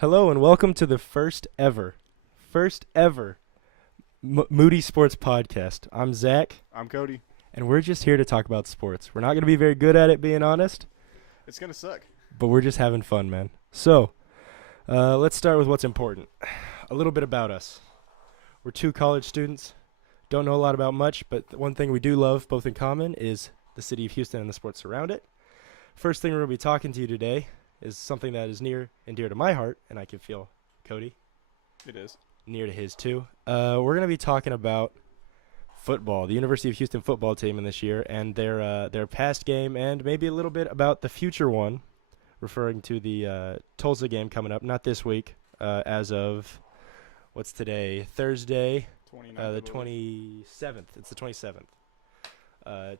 Hello and welcome to the first ever Moody Sports Podcast. I'm Zach, I'm Cody. and we're just here to talk about sports. We're not going to be very good at it, being honest, It's going to suck. but we're just having fun, man. So, let's start with what's important. A little bit about us. We're two college students. Don't know a lot about much, but one thing we do love, both in common, is the city of Houston and the sports around it. First thing we're going to be talking to you today is something that is near and dear to my heart, and I can feel Cody It is. near to his too. We're going to be talking about football, the University of Houston football team in this year, and their past game, and maybe a little bit about the future one, referring to the Tulsa game coming up, not this week, as of, what's today, Thursday, 29th, the 27th. It's the 27th.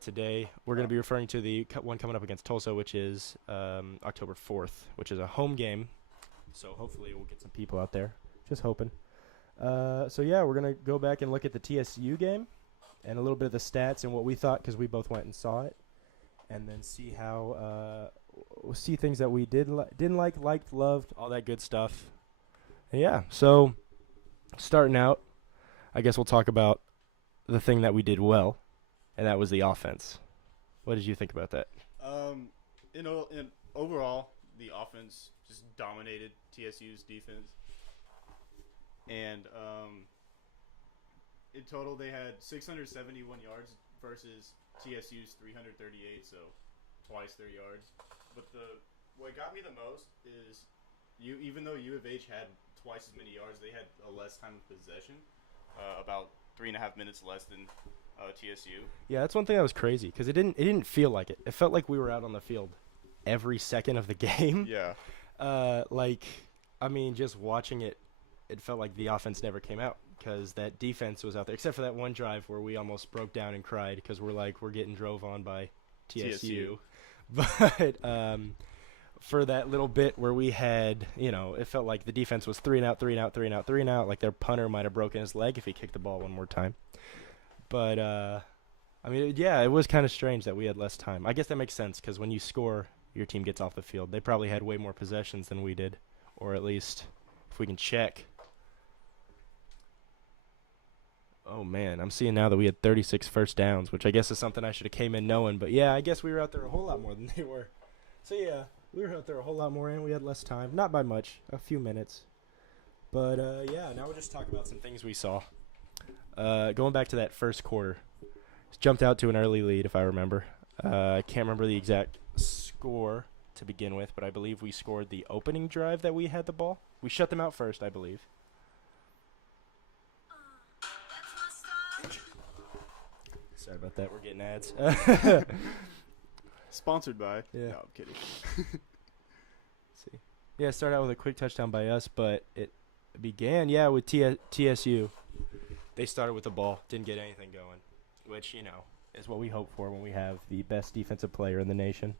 Today, we're going to be referring to the one coming up against Tulsa, which is October 4th, which is a home game. So hopefully we'll get some people out there. Just hoping. So, yeah, we're going to go back and look at the TSU game and a little bit of the stats and what we thought, because we both went and saw it, and then see how see things that we didn't like, liked, loved, all that good stuff. And yeah, so starting out, I guess we'll talk about the thing that we did well, and that was the offense. What did you think about that? In overall, the offense just dominated TSU's defense. And in total, they had 671 yards versus TSU's 338, so twice their yards. But what got me the most is even though U of H had twice as many yards, they had a less time of possession, about 3.5 minutes less than TSU. Yeah, that's one thing that was crazy, because it didn't feel like it. It felt like we were out on the field every second of the game. Yeah. Just watching it, it felt like the offense never came out, because that defense was out there, except for that one drive where we almost broke down and cried because we're getting drove on by TSU. But for that little bit where we had, it felt like the defense was 3 and out, 3 and out, 3 and out, 3 and out, like their punter might have broken his leg if he kicked the ball one more time. But, it was kind of strange that we had less time. I guess that makes sense, because when you score, your team gets off the field. They probably had way more possessions than we did, or at least if we can check. Oh, man, I'm seeing now that we had 36 first downs, which I guess is something I should have came in knowing. But, yeah, I guess we were out there a whole lot more than they were. So, yeah, we were out there a whole lot more, and we had less time. Not by much, a few minutes. But, now we'll just talk about some things we saw. Going back to that first quarter, jumped out to an early lead, if I remember. I can't remember the exact score to begin with, but I believe we scored the opening drive that we had the ball. We shut them out first, I believe. Sorry about that. We're getting ads. Sponsored by. Yeah. No, I'm kidding. See. Yeah, started out with a quick touchdown by us, but it began, with TSU. They started with the ball, didn't get anything going, which, is what we hope for when we have the best defensive player in the nation,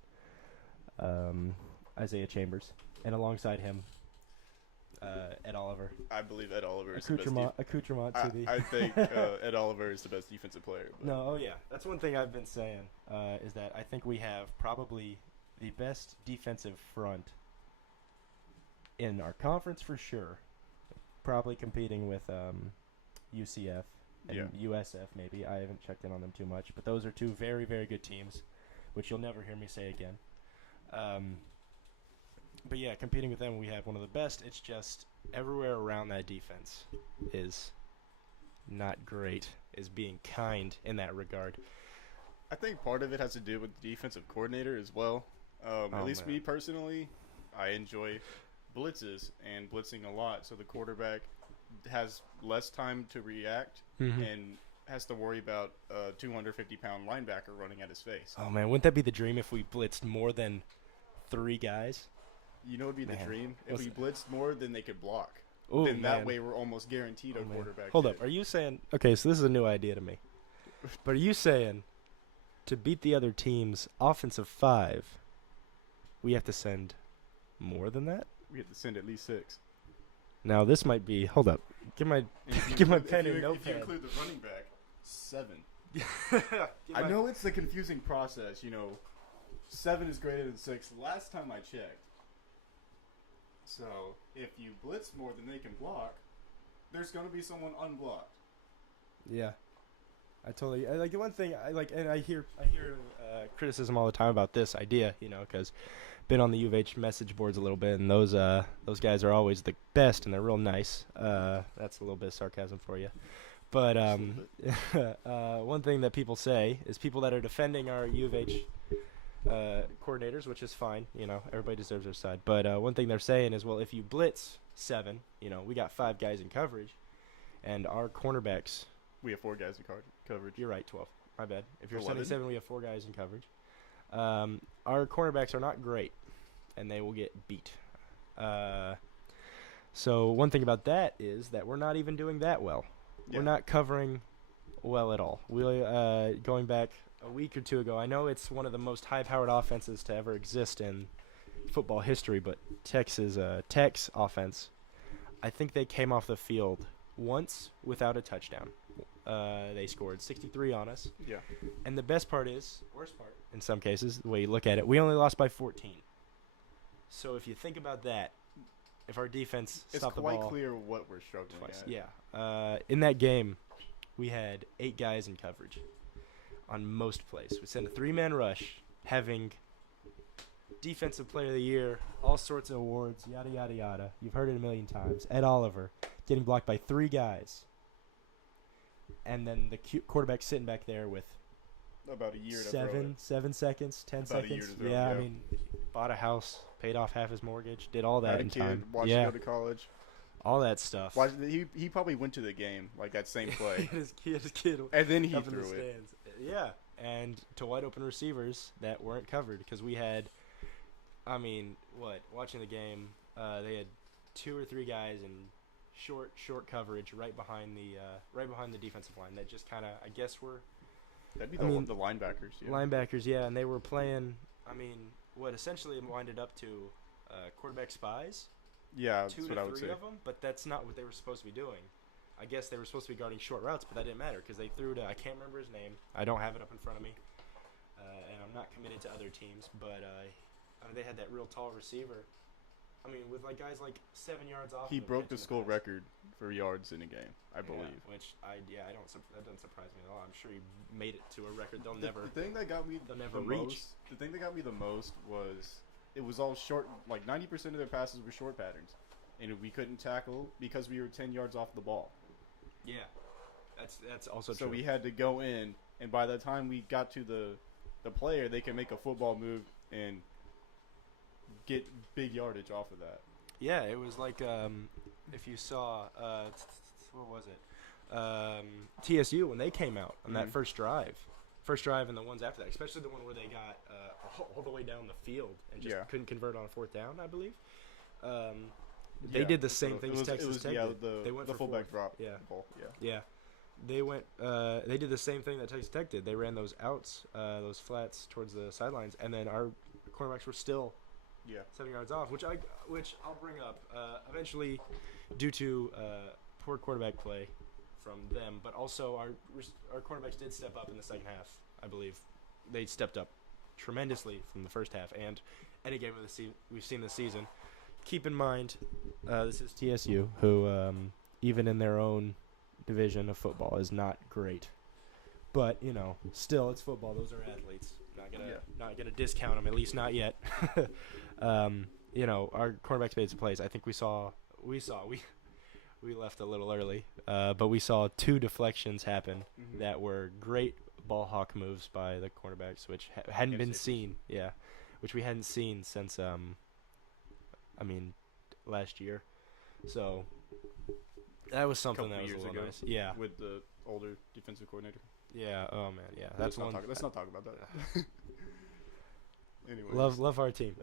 Isaiah Chambers, and alongside him, Ed Oliver. I believe Ed Oliver is Accoutrement to the... I think Ed Oliver is the best defensive player. But. No, oh yeah. That's one thing I've been saying, is that I think we have probably the best defensive front in our conference for sure. Probably competing with UCF and USF maybe. I haven't checked in on them too much. But those are two very, very good teams, which you'll never hear me say again. But yeah, competing with them, we have one of the best. It's just everywhere around that defense is not great, is being kind in that regard. I think part of it has to do with the defensive coordinator as well. At least me personally, I enjoy blitzes and blitzing a lot. So the quarterback has less time to react and has to worry about a 250-pound linebacker running at his face. Oh, man, wouldn't that be the dream if we blitzed more than 3 guys? You know what would be the dream? If we blitzed more than they could block. Ooh, then that way we're almost guaranteed a quarterback. Hold up. Are you saying – okay, so this is a new idea to me. But are you saying to beat the other team's offensive 5, we have to send more than that? We have to send at least 6. Now, this might be – hold up. Give my pen and notepad. If you include the running back, 7. I know it's a confusing process, 7 is greater than 6. Last time I checked. So if you blitz more than they can block, there's going to be someone unblocked. Yeah. I like the one thing I like, and I hear criticism all the time about this idea, because been on the U of H message boards a little bit, and those guys are always the best, and they're real nice. That's a little bit of sarcasm for you, but one thing that people say is people that are defending our U of H coordinators, which is fine, everybody deserves their side. But one thing they're saying is, well, if you blitz 7, we got 5 guys in coverage, and our cornerbacks. We have 4 guys in coverage. You're right, 12. My bad. If you're 11? 77, we have 4 guys in coverage. Our cornerbacks are not great, and they will get beat. So one thing about that is that we're not even doing that well. Yeah. We're not covering well at all. Going back a week or two ago, I know it's one of the most high-powered offenses to ever exist in football history, but Tech's offense, I think they came off the field once without a touchdown. They scored 63 on us. Yeah. And the worst part, in some cases, the way you look at it, we only lost by 14. So if you think about that, if our defense stopped the ball. It's quite clear what we're struggling twice. at. Yeah. In that game, we had 8 guys in coverage on most plays. We sent a 3-man rush, having Defensive Player of the Year, all sorts of awards, yada, yada, yada. You've heard it a million times. Ed Oliver getting blocked by 3 guys. And then the quarterback sitting back there with about a year to 7 seconds, 10 about seconds. A year to throw, yeah, I mean, bought a house, paid off half his mortgage, did all that had in a kid, time. Watched him go to college. All that stuff. He probably went to the game, like that same play. he had his kid and then he up threw in the it. Stands. Yeah, and to wide open receivers that weren't covered because we had, watching the game, they had 2 or 3 guys in short coverage right behind the defensive line that just kind of, I guess, were. That'd be the linebackers. Yeah. Linebackers, yeah, and they were playing. What essentially winded up to quarterback spies. Yeah, 2 that's what to I would 3 say. of them, but that's not what they were supposed to be doing. I guess they were supposed to be guarding short routes, but that didn't matter because they threw to, I can't remember his name. I don't have it up in front of me, and I'm not committed to other teams, but they had that real tall receiver. With guys 7 yards off. He broke the school record for yards in a game, I believe. Which that doesn't surprise me at all. I'm sure he made it to a record they'll never. The thing that got me they'll never reach. The thing that got me the most was it was all short. 90% of their passes were short patterns, and we couldn't tackle because we were 10 yards off the ball. Yeah, that's also so true. We had to go in, and by the time we got to the player, they can make a football move and get big yardage off of that. Yeah, it was like if you saw what was it? TSU when they came out on that first drive, and the ones after that, especially the one where they got all the way down the field and just couldn't convert on a 4th down, I believe. They did the same thing as Texas Tech did. They went the for fullback 4th. drop. Yeah. Ball. Yeah. They went. They did the same thing that Texas Tech did. They ran those outs, those flats towards the sidelines, and then our cornerbacks were still 7 yards off, which I'll bring up eventually, due to poor quarterback play from them, but also our cornerbacks did step up in the second half. I believe they stepped up tremendously from the first half, and any game we've seen this season. Keep in mind, this is TSU, who even in their own division of football is not great, but still it's football. Those are athletes. Not gonna discount them, at least not yet. Our quarterbacks made some plays. I think we left a little early, but we saw 2 deflections happen that were great ball hawk moves by the cornerbacks, which hadn't been seen. Yeah, which we hadn't seen since last year. So that was something that was a little nice. Yeah, with the older defensive coordinator. Yeah. Oh man. Yeah. Let's not talk about that. Anyways. Love our team.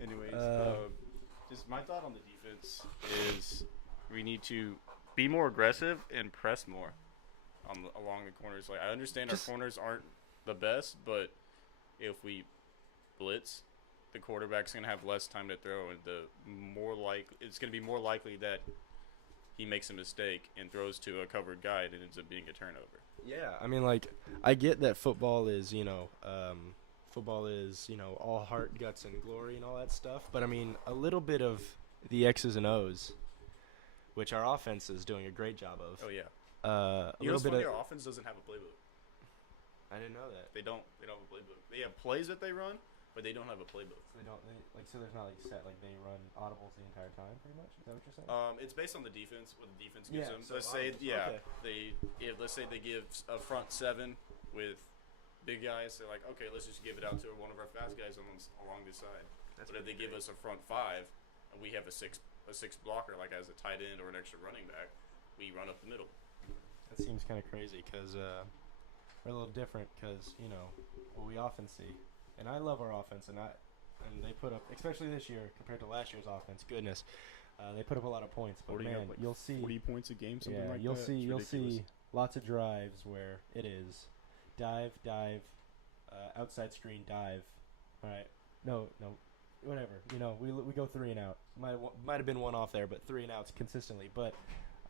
Anyways, just my thought on the defense is we need to be more aggressive and press more along the corners. I understand our corners aren't the best, but if we blitz, the quarterback's gonna have less time to throw, and it's gonna be more likely that he makes a mistake and throws to a covered guy and it ends up being a turnover. Yeah, I get that football is football is, all heart, guts, and glory and all that stuff. But, I mean, a little bit of the X's and O's, which our offense is doing a great job of. Oh, yeah. A little bit of our offense doesn't have a playbook. I didn't know that. They don't have a playbook. They have plays that they run, but they don't have a playbook. So there's not, set, they run audibles the entire time, pretty much? Is that what you're saying? It's based on the defense, what the defense gives them. So let's say, okay. let's say they give a front seven with big guys. They're like, okay, let's just give it out to one of our fast guys along this side. But if they give us a front five, and we have a six blocker, like as a tight end or an extra running back, we run up the middle. That seems kind of crazy because we're a little different because, what we often see. And I love our offense, and they put up, especially this year compared to last year's offense, goodness, they put up a lot of points. But, man, you'll see 40 points a game, something like you'll that. You'll see lots of drives where it is dive, outside screen, dive. All right. No, whatever. We go 3 and out. Might have been one off there, but 3 and outs consistently. But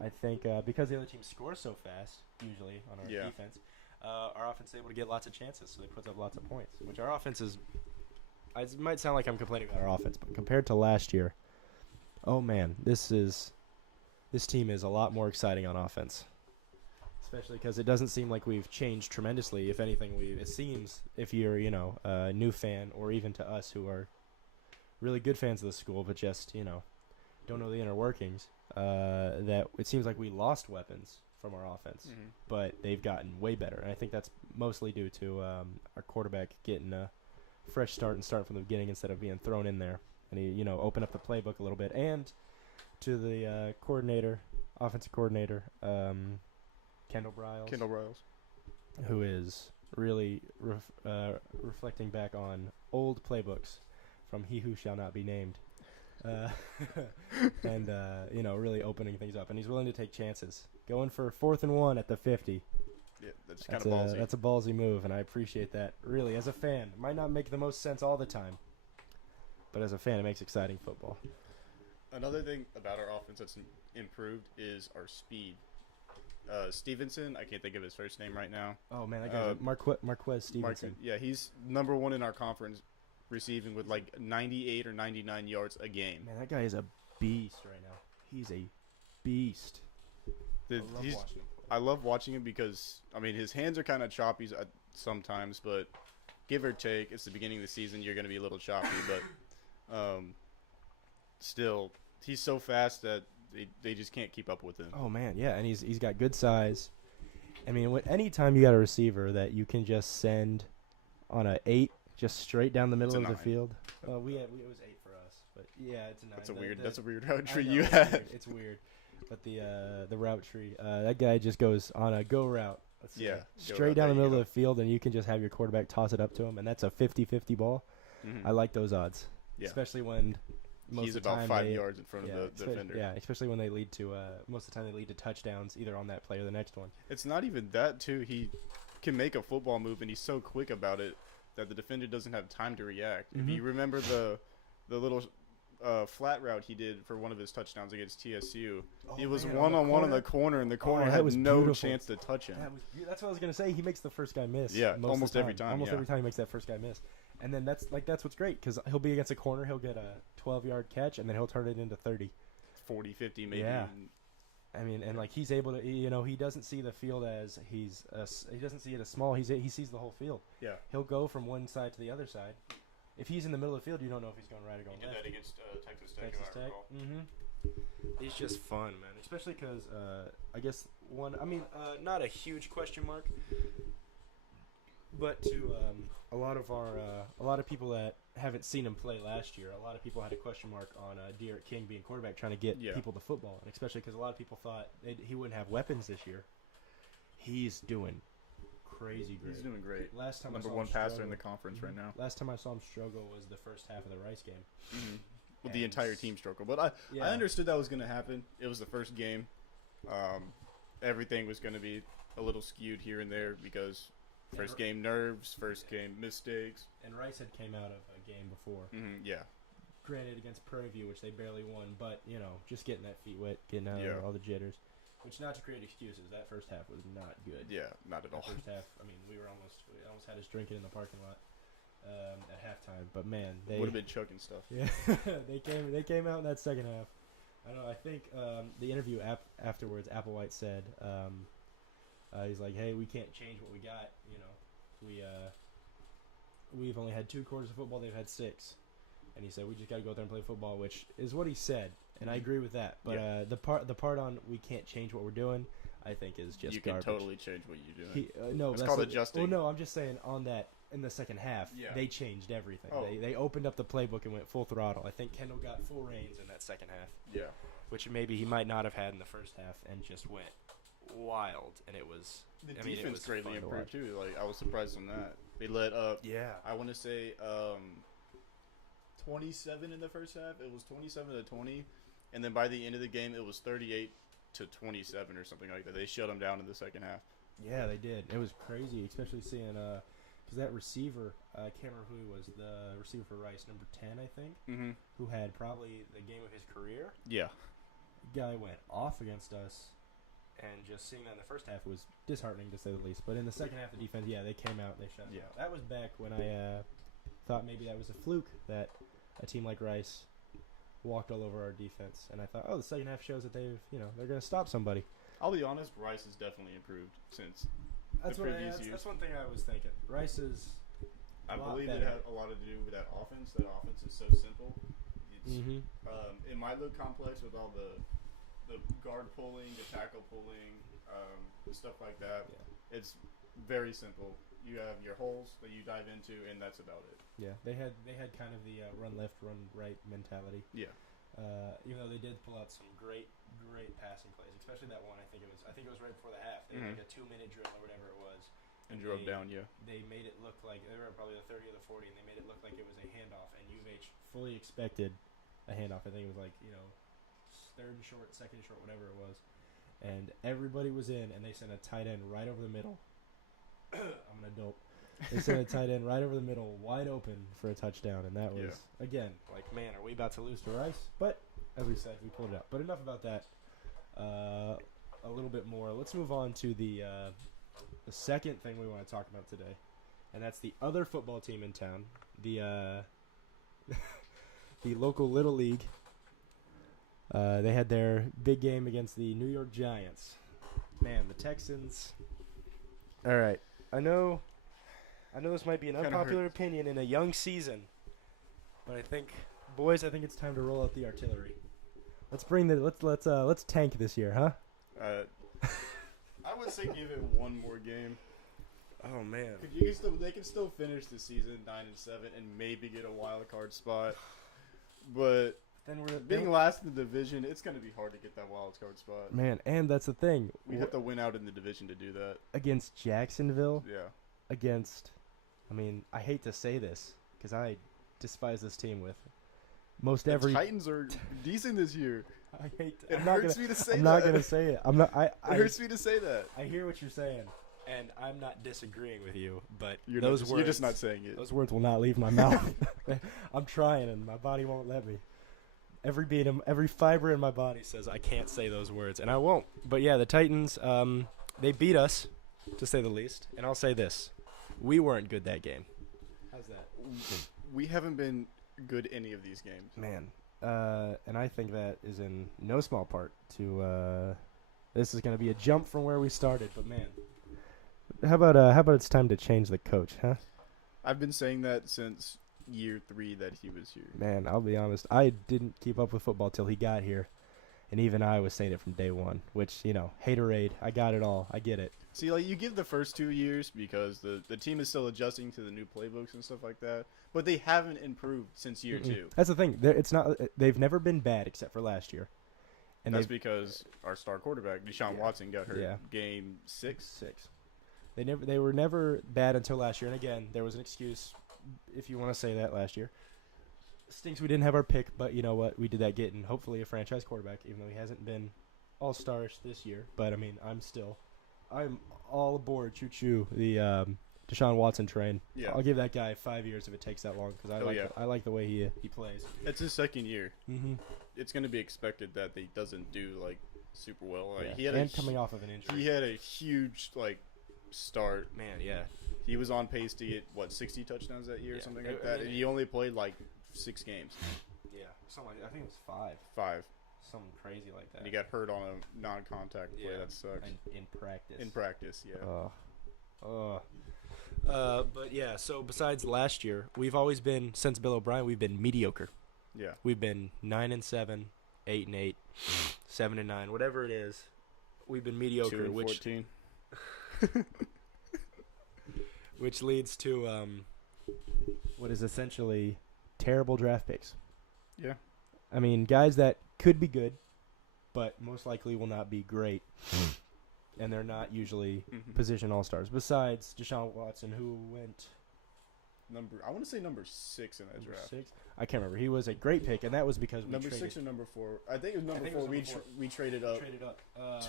I think because the other team scores so fast, usually on our defense, our offense is able to get lots of chances, so they put up lots of points. Which our offense is. It might sound like I'm complaining about our offense, but compared to last year, oh man, this team is a lot more exciting on offense. Especially because it doesn't seem like we've changed tremendously. If anything, it seems, if you're, a new fan, or even to us who are really good fans of the school, but just, don't know the inner workings, that it seems like we lost weapons from our offense, but they've gotten way better. And I think that's mostly due to our quarterback getting a fresh start and starting from the beginning instead of being thrown in there. And he, open up the playbook a little bit. And to the offensive coordinator, Kendall Briles, who is really reflecting back on old playbooks from He Who Shall Not Be Named, and really opening things up. And he's willing to take chances, going for 4th and 1 at the 50. Yeah, that's kind of ballsy. That's a ballsy move, and I appreciate that. Really, as a fan, it might not make the most sense all the time, but as a fan, it makes exciting football. Another thing about our offense that's improved is our speed. Stevenson, I can't think of his first name right now. Oh man, that guy's Marquez Stevenson. He's number 1 in our conference receiving with 98 or 99 yards a game. Man, that guy is a beast right now. He's a beast. I love watching him because his hands are kind of choppy sometimes, but give or take, it's the beginning of the season. You're going to be a little choppy, but still, he's so fast that they just can't keep up with him. Oh man, yeah, and he's got good size. Anytime you got a receiver that you can just send on a 8, just straight down the middle of the field. It was 8 for us, but yeah, it's a 9. That's a weird route tree you have. It's weird, but the route tree, that guy just goes on a go route. Straight down the middle of the field, and you can just have your quarterback toss it up to him, and that's a 50-50 ball. Mm-hmm. I like those odds, especially when. He's about 5 yards in front of the defender. Yeah, especially when they lead to most of the time they lead to touchdowns either on that play or the next one. It's not even that too. He can make a football move and he's so quick about it that the defender doesn't have time to react. Mm-hmm. If you remember the little flat route he did for one of his touchdowns against TSU, he was one-on-one in the corner, and the corner had no chance to touch him. That's what I was gonna say. He makes the first guy miss. Yeah, almost every time. Almost every time he makes that first guy miss. And then that's what's great because he'll be against a corner, he'll get a 12-yard catch, and then he'll turn it into 30. 40, 50 maybe. Yeah. He's able to, he doesn't see the field as he doesn't see it as small. He sees the whole field. Yeah. He'll go from one side to the other side. If he's in the middle of the field, you don't know if he's going right or going left. He did that against Texas Tech. Mm-hmm. He's just fun, man. Especially because I guess not a huge question mark, but to a lot of people that haven't seen him play last year, a lot of people had a question mark on De'Aaron King being quarterback, trying to get people to football, and especially because a lot of people thought he wouldn't have weapons this year. He's doing crazy great. He's doing great. Last time number 1 passer in the conference right now. Last time I saw him struggle was the first half of the Rice game. Mm-hmm. Well, the entire team struggled, but I understood that was going to happen. It was the first game. Everything was going to be a little skewed here and there because first game nerves, first game mistakes. And Rice had came out of a game before. Mm-hmm, yeah. Granted, against Prairie View, which they barely won, but, just getting that feet wet, getting out of all the jitters. Which, not to create excuses, that first half was not good. Yeah, not at all. First half, we almost had us drinking in the parking lot. at halftime. But man, they would have been chucking stuff. Yeah, they came out in that second half. I don't know. I think the interview afterwards, Applewhite said he's like, "Hey, we can't change what we got. You know, we've only had 2 quarters of football. They've had 6." And he said, "We just got to go out there and play football," which is what he said, and I agree with that. But the part on we can't change what we're doing, I think is just you garbage. can totally change what you're doing. No, that's called adjusting. Well, no, I'm just saying on that in the second half, they changed everything. Oh. They opened up the playbook and went full throttle. I think Kendall got full reins in that second half. Yeah, which maybe he might not have had in the first half, and just went wild. And it was defense greatly improved too. Like I was surprised on that. They let up. Yeah, I want to say 27 in the first half. It was 27-20, and then by the end of the game, it was 38-27 or something like that. They shut them down in the second half. Yeah, they did. It was crazy, especially seeing because that receiver, I can't remember who he was, the receiver for Rice, number 10, I think, who had probably the game of his career. Yeah, guy went off against us, and just seeing that in the first half was disheartening to say the least. But in the second half, the defense, they came out, they shut it down. That was back when I thought maybe that was a fluke that a team like Rice walked all over our defense, and I thought, the second half shows that they're going to stop somebody. I'll be honest, Rice has definitely improved since the previous years. That's one thing I was thinking. Rice is I believe better. it had a lot to do with that offense. That offense is so simple. It's, it might look complex with all the guard pulling, the tackle pulling, stuff like that. Yeah. It's very simple. You have your holes that you dive into, and that's about it. Yeah, they had kind of the run left, run right mentality. Yeah. Even though they did pull out some great passing plays, especially that one. I think it was right before the half. They had like a 2-minute drill or whatever it was, and drove down. Yeah. They made it look like they were probably the 30 or the 40, and they made it look like it was a handoff. And UVH fully expected a handoff. I think it was like third and short, second and short, whatever it was, and everybody was in, and they sent a tight end right over the middle. I'm an adult. They sent a tight end right over the middle, wide open for a touchdown, and that was again like, man, are we about to lose to Rice? But as we said, we pulled it out. But enough about that. A little bit more. Let's move on to the second thing we want to talk about today, and that's the other football team in town, the the local Little League. They had their big game against the New York Giants. Man, the Texans. All right, I know this might be an unpopular opinion in a young season, but I think it's time to roll out the artillery. Let's tank this year, huh? I would say give it one more game. Oh man, they can still finish the season 9-7 and maybe get a wild card spot, but then being last in the division, it's going to be hard to get that wild card spot. Man, and that's the thing. We have to win out in the division to do that against Jacksonville. Yeah. I hate to say this because I despise this team with the Titans are decent this year. It hurts me to say that. I'm not gonna say it. It hurts me to say that. I hear what you're saying, and I'm not disagreeing with you. But you're just not saying it. Those words will not leave my mouth. I'm trying, and my body won't let me. Every fiber in my body says I can't say those words, and I won't. But yeah, the Titans, they beat us, to say the least. And I'll say this: we weren't good that game. How's that? We haven't been good any of these games, man. And I think that is in no small part to this is going to be a jump from where we started. But man, how about it's time to change the coach, huh? I've been saying that since year 3 that he was here. Man, I'll be honest. I didn't keep up with football till he got here, and even I was saying it from day one. Which haterade. I got it all. I get it. See, you give the first 2 years because the team is still adjusting to the new playbooks and stuff like that, but they haven't improved since year 2. That's the thing. They've never been bad except for last year, and that's because our star quarterback Deshaun Watson got hurt game 6. They were never bad until last year, and again, there was an excuse, if you want to say that, last year. Stinks we didn't have our pick, but you know what? We did that getting hopefully a franchise quarterback, even though he hasn't been all-starish this year. But I'm all aboard, choo-choo, the Deshaun Watson train. Yeah. I'll give that guy 5 years if it takes that long because I like the way he plays. It's his second year. Mm-hmm. It's going to be expected that he doesn't do super well. Coming off of an injury. He had a huge start. Man, yeah. He was on pace to get 60 touchdowns that year or something like I that, mean, and he only played like 6 games. Yeah, something like I think it was 5. 5. Something crazy like that. And he got hurt on a non-contact play. That sucks. And in practice. In practice, yeah. But yeah, so besides last year, we've always been, since Bill O'Brien, we've been mediocre. Yeah. We've been 9-7, 8-8, 7-9, whatever it is. We've been mediocre, 2-14. Which leads to what is essentially terrible draft picks. Yeah. I mean, guys that could be good, but most likely will not be great. And they're not usually position all-stars. Besides Deshaun Watson, who went I want to say number 6 in that draft. 6? I can't remember. He was a great pick, and that was because we number traded. 6 or number 4. I think it was number 4. We traded up.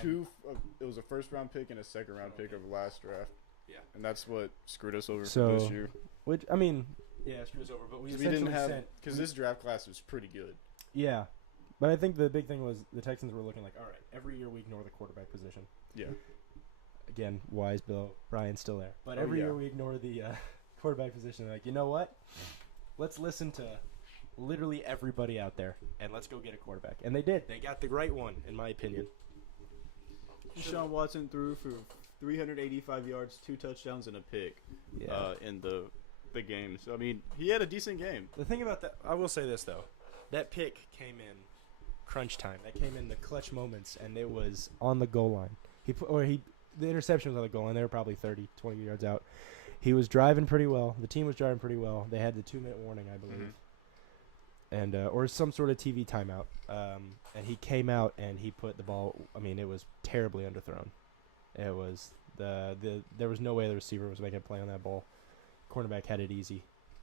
It was a first-round pick and a second-round pick of last draft. Yeah. And that's what screwed us over for this year. Which, I mean, yeah, screwed us over. But we didn't have – because this draft class was pretty good. Yeah. But I think the big thing was the Texans were looking like, all right, every year we ignore the quarterback position. Yeah. Again, wise Bill. Brian's still there. But every year we ignore the quarterback position. They're like, you know what? Let's listen to literally everybody out there, and let's go get a quarterback. And they did. They got the right one, in my opinion. Deshaun Watson threw for 385 yards, 2 touchdowns, and a pick in the game. So, I mean, he had a decent game. The thing about that, I will say this, though. That pick came in crunch time. That came in the clutch moments, and it was on the goal line. The interception was on the goal line. They were probably 30, 20 yards out. He was driving pretty well. The team was driving pretty well. They had the 2-minute warning, I believe. And or some sort of TV timeout. And he came out and he put the ball. I mean, it was terribly underthrown. It was there was no way the receiver was making a play on that ball. Cornerback had it easy,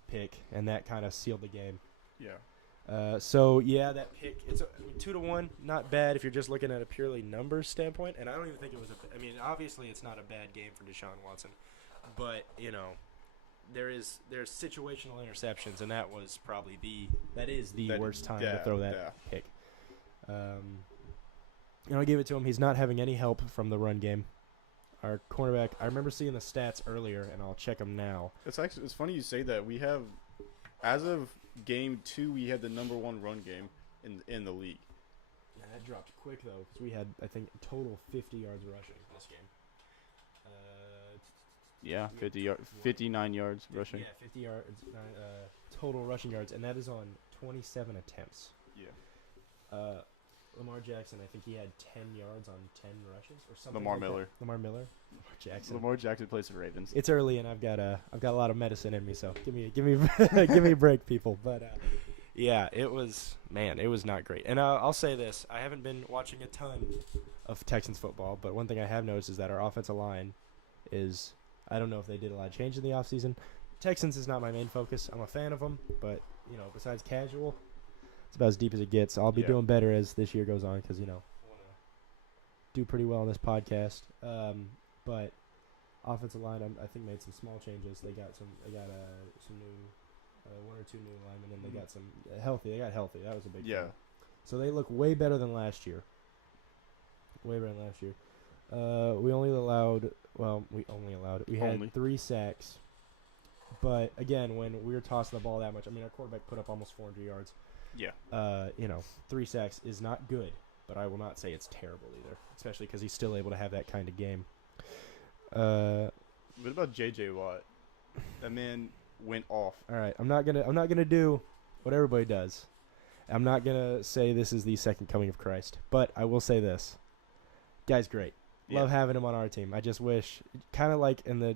pick, and that kind of sealed the game. Yeah. So yeah, that pick, it's 2-1, not bad if you're just looking at a purely numbers standpoint. And I don't even think it was I mean, obviously it's not a bad game for Deshaun Watson, but there's situational interceptions, and that was probably the worst time to throw that pick. I'll give it to him. He's not having any help from the run game. Our cornerback, I remember seeing the stats earlier, and I'll check them now. It's funny you say that. We have, as of game 2, we had the number 1 run game in the league. Yeah, that dropped quick though, because we had, I think, a total 50 yards rushing this game. 59 yards rushing. Yeah, 50 yards total rushing yards, and that is on 27 attempts. Yeah. Lamar Jackson, I think he had 10 yards on 10 rushes or something. Lamar Miller. Lamar Jackson. Lamar Jackson plays for the Ravens. It's early, and I've got a lot of medicine in me, so give me give me a break, people. But yeah, it was not great. And I'll say this: I haven't been watching a ton of Texans football, but one thing I have noticed is that our offensive line is. I don't know if they did a lot of change in the offseason. Texans is not my main focus. I'm a fan of them, but besides casual. It's about as deep as it gets. I'll be doing better as this year goes on because, I want to do pretty well on this podcast. But offensive line, I think, made some small changes. They got some new, 1 or 2 new linemen, and they got some healthy. They got healthy. That was a big thing. So they look way better than last year. Way better than last year. We had 3 sacks. But, again, when we were tossing the ball that much, I mean, our quarterback put up almost 400 yards. Yeah. 3 sacks is not good, but I will not say it's terrible either, especially because he's still able to have that kind of game. What about J.J. Watt? That man went off. All right, I'm not gonna do what everybody does. I'm not gonna say this is the second coming of Christ, but I will say this: guy's great. Love having him on our team. I just wish, kind of like in the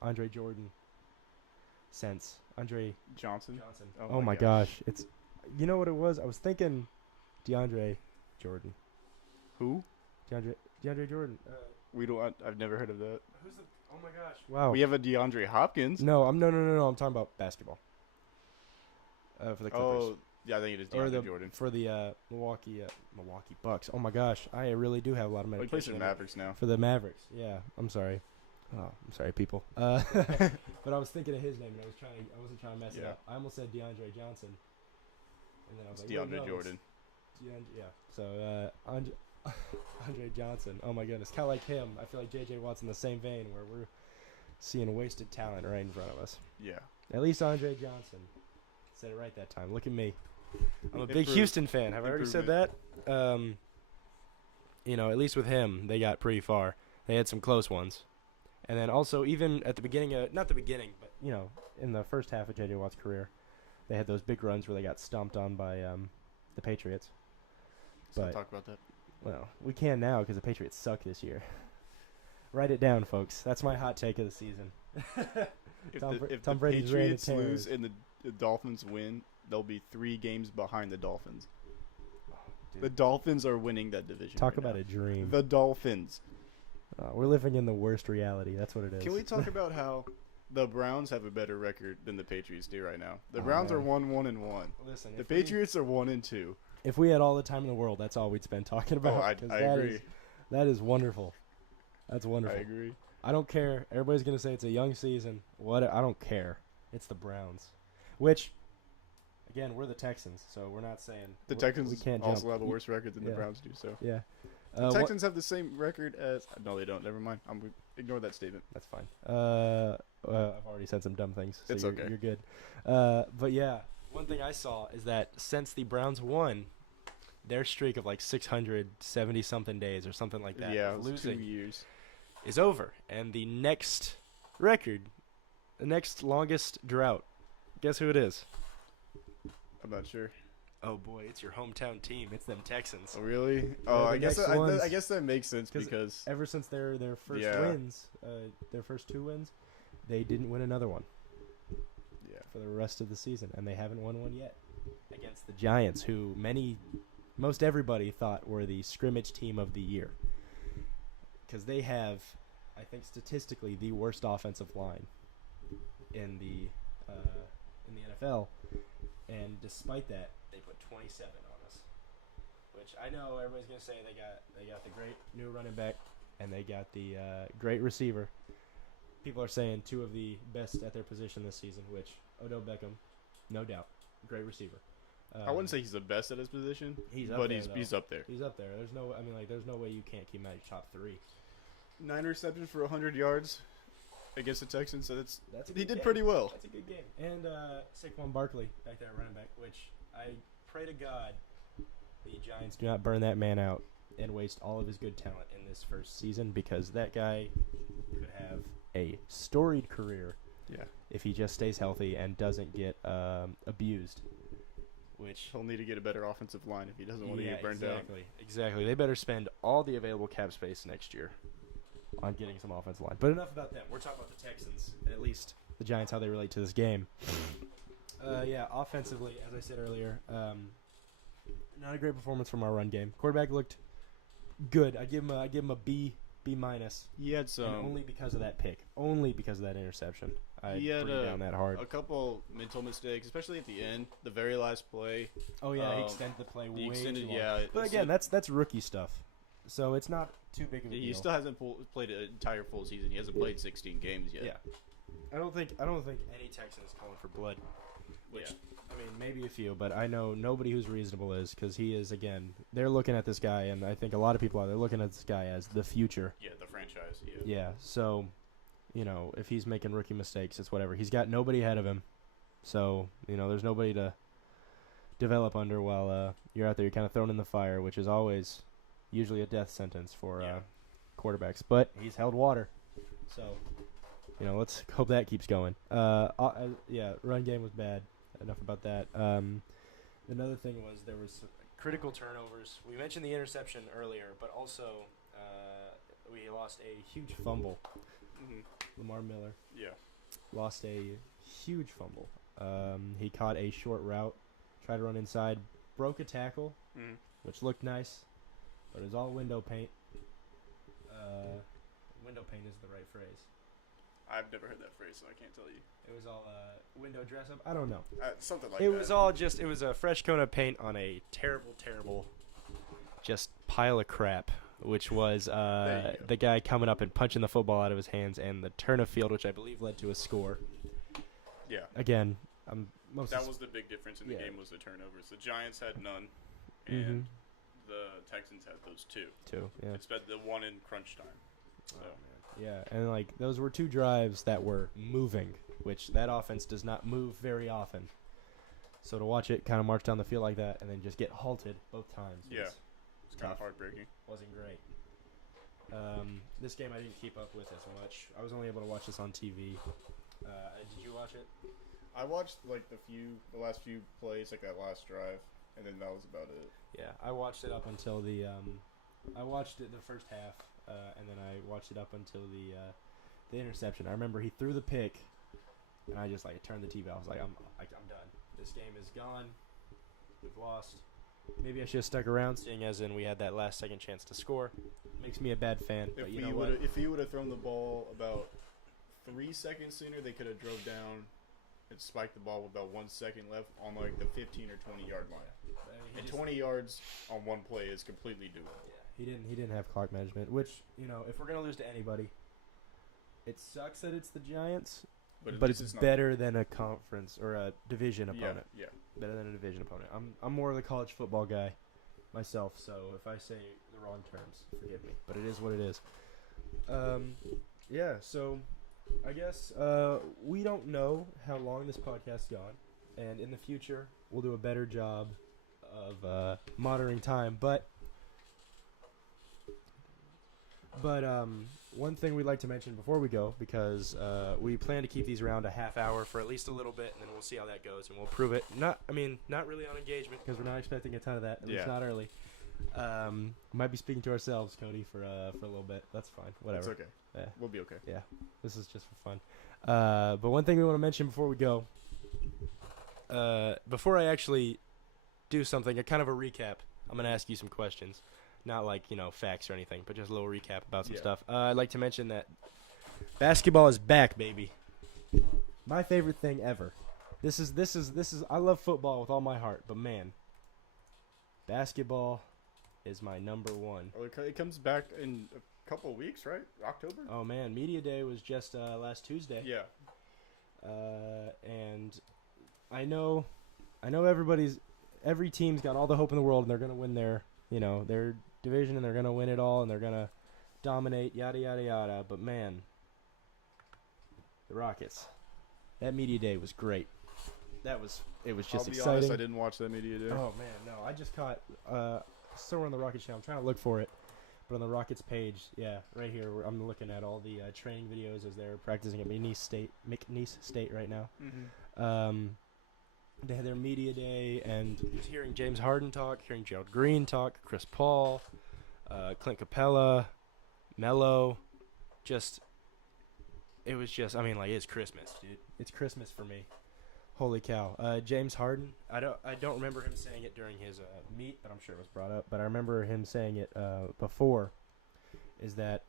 Andre Jordan sense. Andre Johnson. Oh my gosh. It's, you know what it was? I was thinking DeAndre Jordan. Who? DeAndre Jordan. I've never heard of that. Who's the? Oh my gosh. Wow. We have a DeAndre Hopkins. No. I'm talking about basketball. For the Clippers. Oh, yeah, I think it is DeAndre Jordan. For the Milwaukee Bucks. Oh my gosh. I really do have a lot of medication. He plays for the Mavericks now. For the Mavericks. Yeah. I'm sorry. Oh, I'm sorry, people. But I was thinking of his name, and I wasn't trying to mess it up. I almost said DeAndre Johnson, and then I was DeAndre Jordan. Yeah. So Andre Johnson. Oh my goodness, kind of like him. I feel like J.J. Watt's in the same vein where we're seeing wasted talent right in front of us. Yeah. At least Andre Johnson said it right that time. Look at me. I'm a big Improve- Houston fan. Have I already said that? You know, at least with him, they got pretty far. They had some close ones. And then also, even at the beginning of, not the beginning, but, you know, in the first half of J.J. Watt's career, they had those big runs where they got stomped on by the Patriots. Let's But, not talk about that. well, we can now because the Patriots suck this year. Write it down, folks. That's my hot take of the season. If Tom the Brady's reign of Patriots terror lose is- and the Dolphins win, they'll be 3 games behind the Dolphins. Dude. The Dolphins are winning that division. Talk right about now. a dream. The Dolphins. We're living in the worst reality. That's what it is. Can we talk about how the Browns have a better record than the Patriots do right now? The Oh, Browns man. are 1-1-1. Listen, The Patriots are 1-2. If we had all the time in the world, that's all we'd spend talking about. Oh, I 'cause agree. That is wonderful. That's wonderful. I agree. I don't care. Everybody's gonna say it's a young season. What? I don't care. It's the Browns, which, again, we're the Texans, so we're not saying The we Texans can't also jump. have a worse record than the Yeah. Browns do. So Yeah. the Texans have the same record as. No, they don't. Never mind. Ignore that statement. That's fine. I've already said some dumb things. So It's you're, okay. You're good. But yeah, one thing I saw is that since the Browns won, their streak of like 670 something days or something like that Yeah, it of was 2 losing years. is over, and the next record, the next longest drought. Guess who it is? I'm not sure. Oh boy, it's your hometown team. It's them Texans. Oh, really? They're Oh, the I guess next I ones. guess that makes sense 'Cause because Ever since their first Yeah. wins, their first 2 wins, they didn't win another one yeah, for the rest of the season, and they haven't won one yet against the Giants, who most everybody thought were the scrimmage team of the year, because they have, I think, statistically the worst offensive line in the NFL, and despite that, they put 27 on us. Which I know everybody's gonna say they got the great new running back, and they got the great receiver. People are saying 2 of the best at their position this season, which Odell Beckham, no doubt, great receiver. I wouldn't say he's the best at his position, he's up but there, he's up there. He's up there. There's no way you can't keep him out of top 3. 9 receptions for 100 yards against the Texans. So That's a he good did game. pretty well. That's a good game. And Saquon Barkley back there at running back, which I pray to God the Giants do not burn that man out and waste all of his good talent in this first season, because that guy could have a storied career Yeah, if he just stays healthy and doesn't get abused. Which he'll need to get a better offensive line if he doesn't want to get burned out. Exactly. They better spend all the available cap space next year on getting some offensive line. But enough about them. We're talking about the Texans, at least the Giants, how they relate to this game. Yeah, offensively, as I said earlier, not a great performance from our run game. Quarterback looked good. I give him a B minus. He had And some only because of that pick. Only because of that interception. I He had bring it down that hard. a couple mental mistakes, especially at the end, the very last play. Oh yeah, he um, extended the play He way extended, too long. yeah. But again, that's rookie stuff, so it's not too big of a he deal. still hasn't played an entire full season. He hasn't played 16 games yet. Yeah, I don't think any Texan is calling for blood. Which Yeah. I mean, maybe a few, but I know nobody who's reasonable is, because he is, again. They're looking at this guy, and I think a lot of people are. They're looking at this guy as the future. Yeah, the franchise. Yeah. Yeah, so, you know, if he's making rookie mistakes, it's whatever. He's got nobody ahead of him, so, you know, there's nobody to develop under while you're out there. You're kind of thrown in the fire, which is always usually a death sentence for Yeah. quarterbacks. But he's held water, so, you know, let's hope that keeps going. Yeah, run game was bad. Enough about that. Another thing was there was critical turnovers. We mentioned the interception earlier, but also we lost a huge fumble. hmm Lamar Miller Yeah. lost a huge fumble. He caught a short route, tried to run inside, broke a tackle, hmm which looked nice, but it was all window paint. Window paint is the right phrase. I've never heard that phrase, so I can't tell you. It was all window dress up. I don't know. Something like It that. was all just, it was a fresh coat of paint on a terrible, just pile of crap, which was There you go. the guy coming up and punching the football out of his hands and the turn of field, which I believe led to a score. Yeah. Again, That was the big difference in the Yeah. game was the turnovers. The Giants had none, Mhm. and the Texans had those two. Yeah. It's been the one in crunch time. So. Oh, man. Yeah, and like those were 2 drives that were moving, which that offense does not move very often. So to watch it kind of march down the field like that and then just get halted both times. It's kind of heartbreaking. Wasn't great. This game I didn't keep up with as much. I was only able to watch this on TV. Did you watch it? I watched like the last few plays, like that last drive, and then that was about it. Yeah, I watched it up until the I watched it the first half, and then I watched it up until the interception. I remember he threw the pick, and I just like turned the TV off. I was like, I'm done. This game is gone. We've lost. Maybe I should have stuck around, seeing as in we had that last second chance to score. Makes me a bad fan, but you know what? If he would have thrown the ball about 3 seconds sooner, they could have drove down and spiked the ball with about 1 second left on like the 15 or 20-yard line. Yeah. And 20 yards on one play is completely doable. Yeah. He didn't have clock management, which, you know, if we're gonna lose to anybody, it sucks that it's the Giants. But it's better than a conference or a division opponent. Yeah. Better than a division opponent. I'm more of the college football guy myself, so if I say the wrong terms, forgive me. But it is what it is. Yeah, so I guess we don't know how long this podcast's gone, and in the future we'll do a better job of monitoring time. But one thing we'd like to mention before we go, because we plan to keep these around a half hour for at least a little bit, and then we'll see how that goes, and we'll prove it. Not really on engagement, because we're not expecting a ton of that, at least not early. Might be speaking to ourselves, Cody, for a little bit. That's fine. Whatever. It's okay. Yeah. We'll be okay. Yeah. This is just for fun. But one thing we want to mention before we go, before I actually do something, a kind of a recap, I'm going to ask you some questions. Not like, you know, facts or anything, but just a little recap about some stuff. I'd like to mention that basketball is back, baby. My favorite thing ever. This is I love football with all my heart, but man, basketball is my number one. Oh, it comes back in a couple of weeks, right? October? Oh man, Media Day was just last Tuesday. Yeah. And I know every team's got all the hope in the world, and they're gonna win their division, and they're going to win it all, and they're going to dominate, yada, yada, yada. But, man, the Rockets, that Media Day was great. It was just exciting. I'll be honest, I didn't watch that Media Day. Oh, man, no. I just caught somewhere on the Rockets channel. I'm trying to look for it. But on the Rockets page, yeah, right here, I'm looking at all the training videos as they're practicing at McNeese State right now. Mm-hmm. They had their Media Day, and just hearing James Harden talk, hearing Gerald Green talk, Chris Paul, Clint Capella, Melo, it was just, I mean, like, it's Christmas, dude. It's Christmas for me. Holy cow. James Harden, I don't remember him saying it during his meet, but I'm sure it was brought up, but I remember him saying it before, is that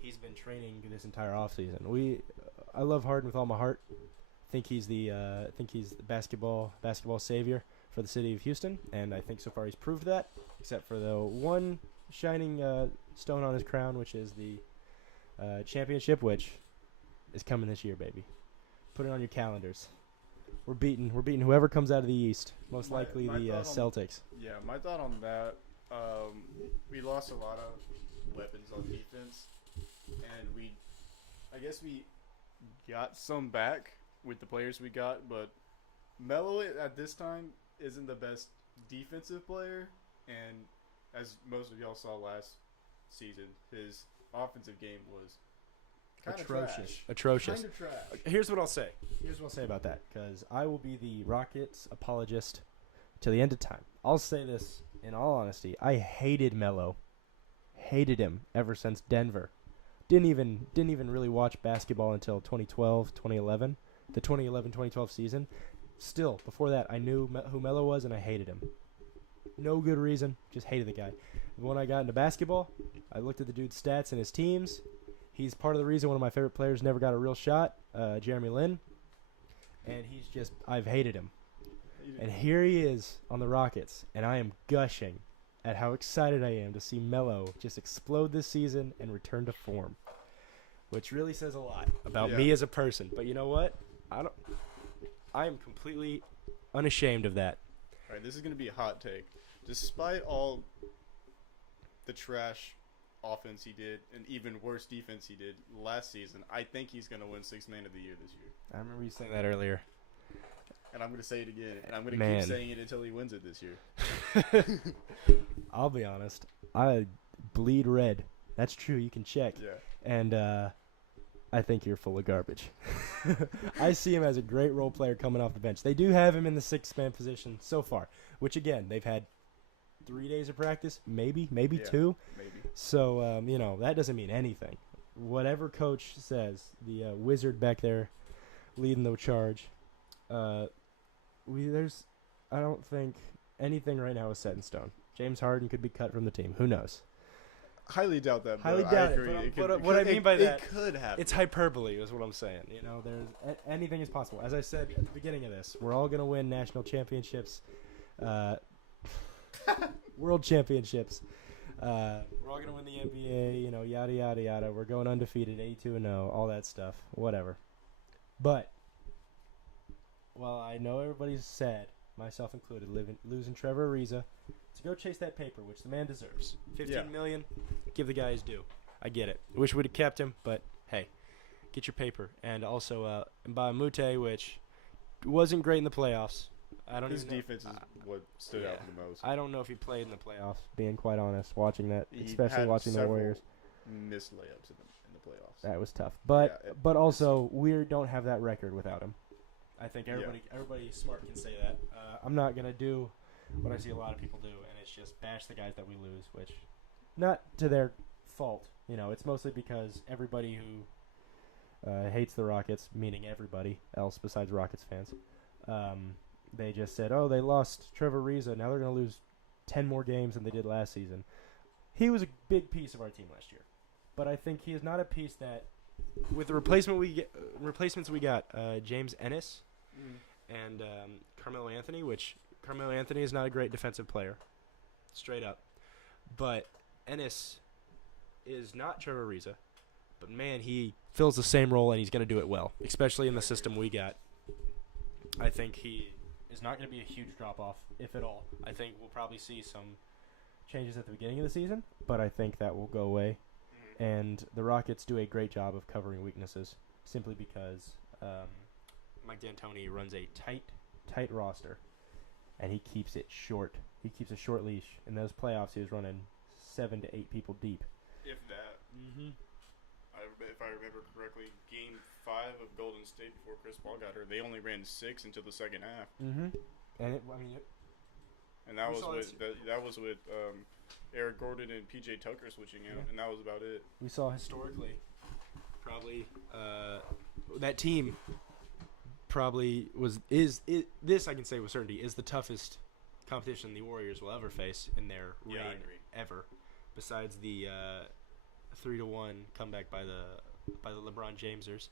he's been training this entire offseason. I love Harden with all my heart. Think he's the basketball savior for the city of Houston, and I think so far he's proved that, except for the one shining stone on his crown, which is the championship, which is coming this year, baby. Put it on your calendars. We're beating whoever comes out of the East, most likely the Celtics. My thought on that, we lost a lot of weapons on defense, and I guess we got some back with the players we got, but Melo at this time isn't the best defensive player, and as most of y'all saw last season, his offensive game was kind of atrocious. Kind of trash. Here's what I'll say about that, because I will be the Rockets apologist to the end of time. I'll say this in all honesty. I hated Melo. Hated him ever since Denver. Didn't even really watch basketball until 2012, 2011. The 2011-2012 season. Still, before that, I knew who Melo was, and I hated him. No good reason, just hated the guy. When I got into basketball, I looked at the dude's stats and his teams. He's part of the reason one of my favorite players never got a real shot, Jeremy Lin. And I've hated him. And here he is on the Rockets, and I am gushing at how excited I am to see Melo just explode this season and return to form. Which really says a lot about me as a person. But you know what? I am completely unashamed of that. All right, this is going to be a hot take. Despite all the trash offense he did and even worse defense he did last season, I think he's going to win Sixth Man of the Year this year. I remember you saying that earlier. And I'm going to say it again, and I'm going to keep saying it until he wins it this year. I'll be honest. I bleed red. That's true. You can check. Yeah. And I think you're full of garbage. I see him as a great role player coming off the bench. They do have him in the sixth-man position so far, which, again, they've had 3 days of practice, maybe 2. Maybe. So, that doesn't mean anything. Whatever coach says, the wizard back there leading the charge, I don't think anything right now is set in stone. James Harden could be cut from the team. Who knows? Highly doubt that. Highly doubt I agree. it. But what I mean by that, it could happen. It's hyperbole, is what I'm saying. There's anything is possible. As I said at the beginning of this, we're all gonna win national championships, world championships. We're all gonna win the NBA. Yada yada yada. We're going undefeated, 82-0, all that stuff. Whatever. But while I know everybody's sad, myself included, losing Trevor Ariza to go chase that paper, which the man deserves. $15 million, give the guy his due. I get it. I wish we'd have kept him, but hey, get your paper. And also Mute, which wasn't great in the playoffs. His defense is what stood out the most. I don't know if he played in the playoffs, being quite honest, watching that, especially watching the Warriors. Missed layups in the playoffs. That was tough. But also, we don't have that record without him. I think everybody smart can say that. I'm not going to do what I see a lot of people do, and it's just bash the guys that we lose, which not to their fault. It's mostly because everybody who hates the Rockets, meaning everybody else besides Rockets fans, they just said, oh, they lost Trevor Ariza. Now they're going to lose 10 more games than they did last season. He was a big piece of our team last year. But I think he is not a piece that, with the replacements we got, James Ennis and Carmelo Anthony, which Carmelo Anthony is not a great defensive player, straight up. But Ennis is not Trevor Ariza. But, man, he fills the same role, and he's going to do it well, especially in the system we got. I think he is not going to be a huge drop-off, if at all. I think we'll probably see some changes at the beginning of the season, but I think that will go away. And the Rockets do a great job of covering weaknesses, simply because Mike D'Antoni runs a tight roster, and he keeps it short. He keeps a short leash. In those playoffs, he was running 7 to 8 people deep. If that. Mm-hmm. If I remember correctly, Game 5 of Golden State before Chris Paul got hurt, they only ran 6 until the second half. Mm-hmm. And that was with Eric Gordon and PJ Tucker switching out, and that was about it. We saw historically, probably that team probably this I can say with certainty is the toughest competition the Warriors will ever face in their reign ever, besides the 3-1 comeback by the LeBron Jamesers.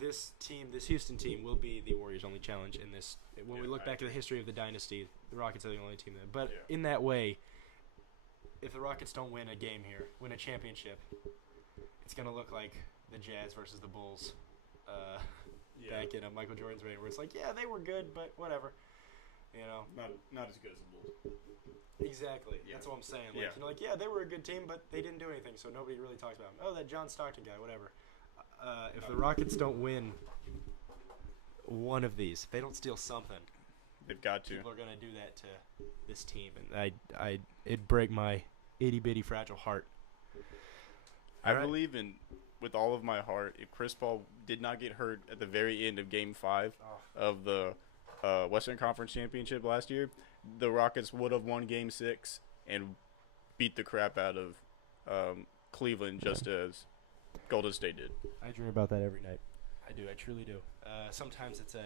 This Houston team will be the Warriors' only challenge in this. When we look back at the history of the dynasty, the Rockets are the only team there. But in that way, if the Rockets don't win a game here, win a championship, it's going to look like the Jazz versus the Bulls back in Michael Jordan's reign, where it's like, yeah, they were good, but whatever. Not as good as the Bulls. Exactly. Yeah. That's what I'm saying. Yeah, they were a good team, but they didn't do anything, so nobody really talks about them. Oh, that John Stockton guy, whatever. If the Rockets don't win one of these, if they don't steal something, they've got to. People are going to do that to this team, and it'd break my itty bitty fragile heart. I believe with all of my heart, if Chris Paul did not get hurt at the very end of Game 5 of the Western Conference Championship last year, the Rockets would have won Game 6 and beat the crap out of Cleveland just as Golden State did. I dream about that every night. I do. I truly do. Sometimes it's a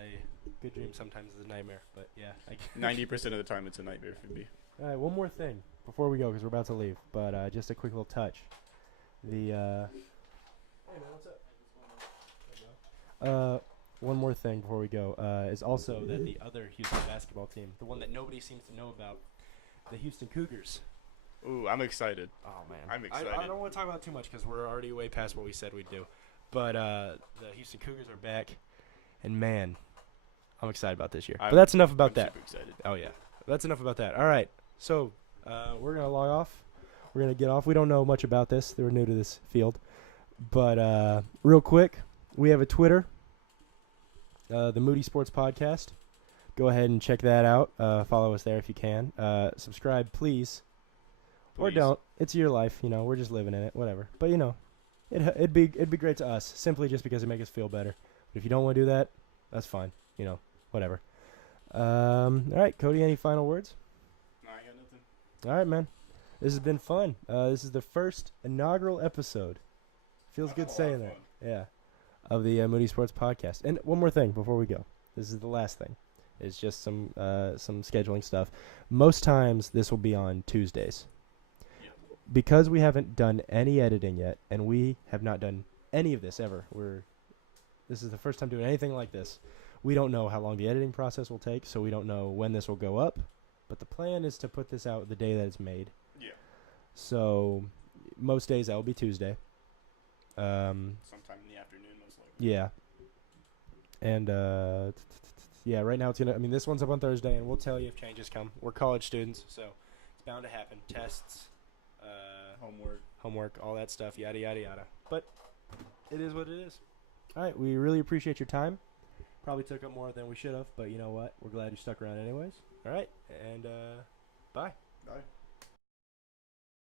good dream. Sometimes it's a nightmare. But, yeah. 90% of the time it's a nightmare for me. All right, one more thing before we go because we're about to leave. But just a quick little touch. Hey, man, what's up? One more thing before we go is also that the other Houston basketball team, the one that nobody seems to know about, the Houston Cougars. Ooh, I'm excited. Oh, man. I'm excited. I don't want to talk about it too much because we're already way past what we said we'd do. But the Houston Cougars are back, and, man, I'm excited about this year. But that's enough about that. Super excited. Oh, yeah. That's enough about that. All right. So We're going to log off. We're going to get off. We don't know much about this. We're new to this field. But real quick, we have a Twitter, the Moody Sports Podcast. Go ahead and check that out. Follow us there if you can. Subscribe, please. Or don't. It's your life. We're just living in it. Whatever. But, it'd be great to us simply just because it makes us feel better. But if you don't want to do that, that's fine. Whatever. All right, Cody, any final words? No, I got nothing. All right, man. This has been fun. This is the first inaugural episode. Feels good saying that. Yeah. Of the Moody Sports Podcast. And one more thing before we go. This is the last thing. It's just some scheduling stuff. Most times this will be on Tuesdays. Yep. Because we haven't done any editing yet, and we have not done any of this ever. This is the first time doing anything like this. We don't know how long the editing process will take, so we don't know when this will go up. But the plan is to put this out the day that it's made. Yeah. So most days that will be Tuesday. Sometime in the afternoon, most likely. Yeah. And right now this one's up on Thursday, and we'll tell you if changes come. We're college students, so it's bound to happen. Tests, homework, all that stuff, yada, yada, yada. But it is what it is. All right, we really appreciate your time. Probably took up more than we should have, but you know what? We're glad you stuck around anyways. All right, and bye. Bye.